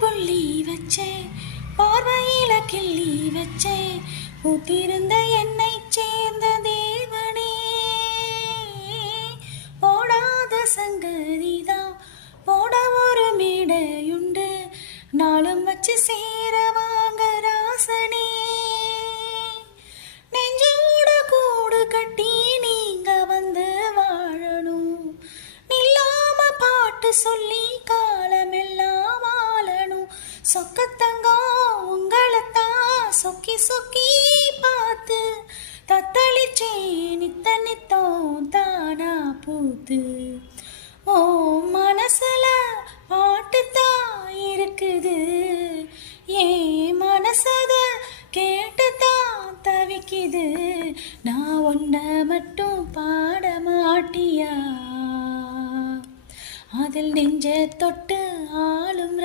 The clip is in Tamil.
புள்ளி வச்சே பார்வையில கிள்ளி வச்சே பூத்திருந்த என்னை சேர்ந்த தேவனே போடாத சங்கதிதான் போட ஒரு மேடையுண்டு நாளும் வச்சு சேர வாங்க ராசனே நெஞ்சோட கூடு கட்டி நீங்க வந்து வாழணும் நில்லாம பாட்டு சொல்லி காலமெல்லாம் வாழணும் சொக்கத்தங்கம் உங்களைத்தான் சொக்கி சொக்கி பார்த்து தத்தளிச்சே நித்த நித்தம் தானா பூத்து ஓ மனசுல பாட்டுத்தான் இருக்குது ஏன் மனசத கேட்டுத்தான் தவிக்குது நான் ஒன்ன மட்டும் பாட மாட்டியா அதில் நெஞ்ச தொட்டு ஆளும்